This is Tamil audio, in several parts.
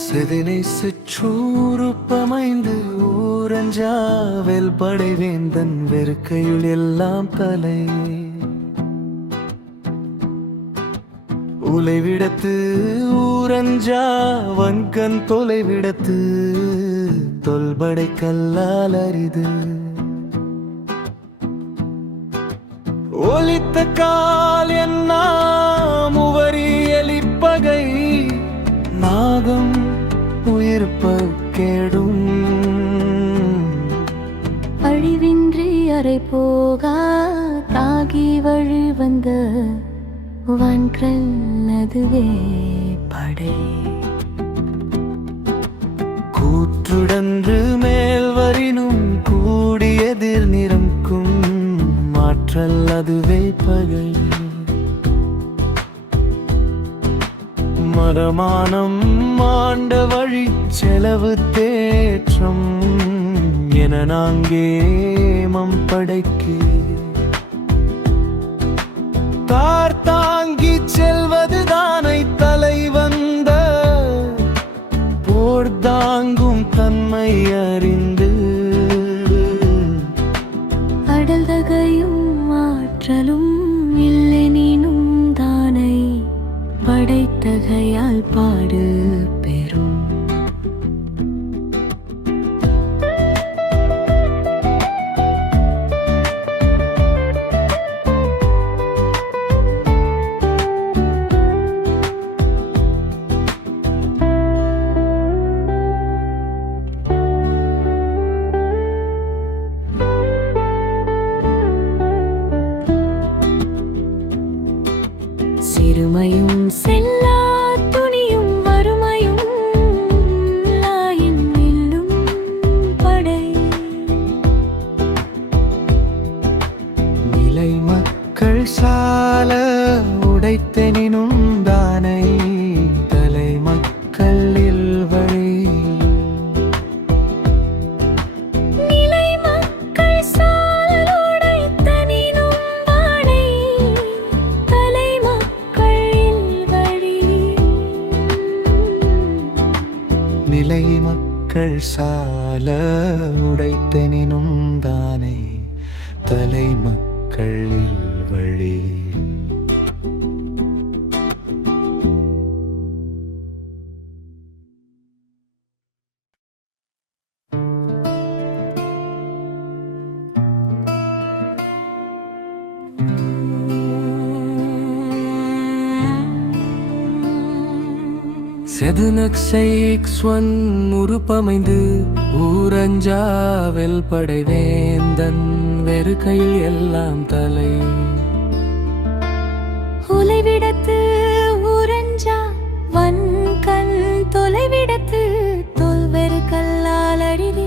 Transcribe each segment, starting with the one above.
செதினை சிற்றூருப்பமைந்து ஊரஞ்சாவெல் படைவேந்தன் வெறுக்கையுள் எல்லாம் தலை உலைவிடத்து ஊரஞ்சா வன்கண் தொலைவிடத்து தொல்படை கல்லால் அரிது ஒலித்த கால் என்னாம் உவரி எலிப்பகை நாகம் உயிர்ப்ப கேடும் அழிவின்றி அறை போகா தாகி வழி வந்த வான்கல் அதுவே படை கூற்றுடன்று மேல் வரினும் கூடியதிர் நிறம்கும் மாற்றல் அதுவே பகை மரமானம் மாண்ட வழி செலவு தேற்றம் என நாங்கேமம் படைக்கு தார்த்தாங்கி செல்வது தானை தலை வந்த போர்தாங்கும் தன்மை அறிந்து அடல்தகையும் ஆற்றலும் இல்லை நீனும் தானை படைத்தகையால் பாடு பெறும் சிறுமையும் செல்லா துணியும் வறுமையும் லாயின் வில்லும் படை நிலை மக்கள் சால உடைத்தெனினும் தானை தலை மக்கள் இல்வழி நிலை மக்கள் சாலோடை தனினும் வாடை தலை மக்கள் வழி நிலை மக்கள் சால உடைத்தெனினும் தானே தலை மக்கள் இல்வழி செதுனக்சைக்ஸ்வன் உருப்பமைந்து ஊரஞ்சாவெல் படைவேந்தன் வெறுக்கையில் எல்லாம் தலை உலைவிடத்து ஊரஞ்சா வன்கண் தொலைவிடத்து தொல்வெறு கல்லால் அரிதே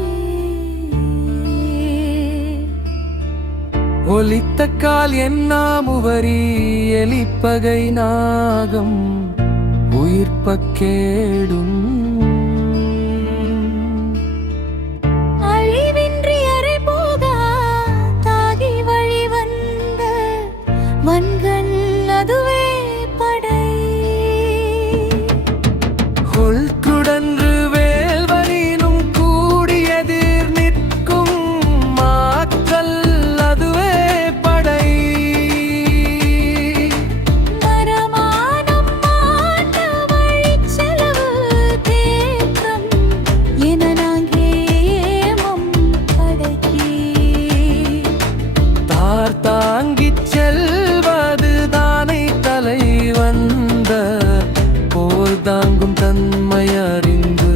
ஒலித்த கால் என்னாம் உவரி எலிப்பகை நாகம் உயிர்ப்பக்கேடும் அழிவின்றி அறை போகா தாகி வழி வந்த வன்கண் அதுவே படை கொள்குடன்று வேல்வரினும் கூடியதிர் நிற்கும் மாற்றல் அதுவே படை மரமானம் மாண்ட வழிச் செலவு தேற்றம் என நாங்கேமம் படைக்கி தாங்கிச் செல்வது தானை தலை வந்த போர் தாங்கும் தன்மை அறிந்து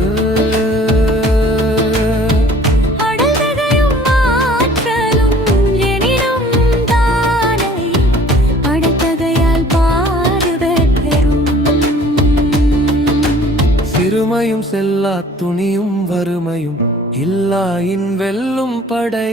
அடல்தகையும் ஆற்றலும் எனினும் தானை படைத்தகையால் பாடு பெறும் சிறுமையும் செல்லா துணியும் வறுமையும் இல்லாயின் வெல்லும் படை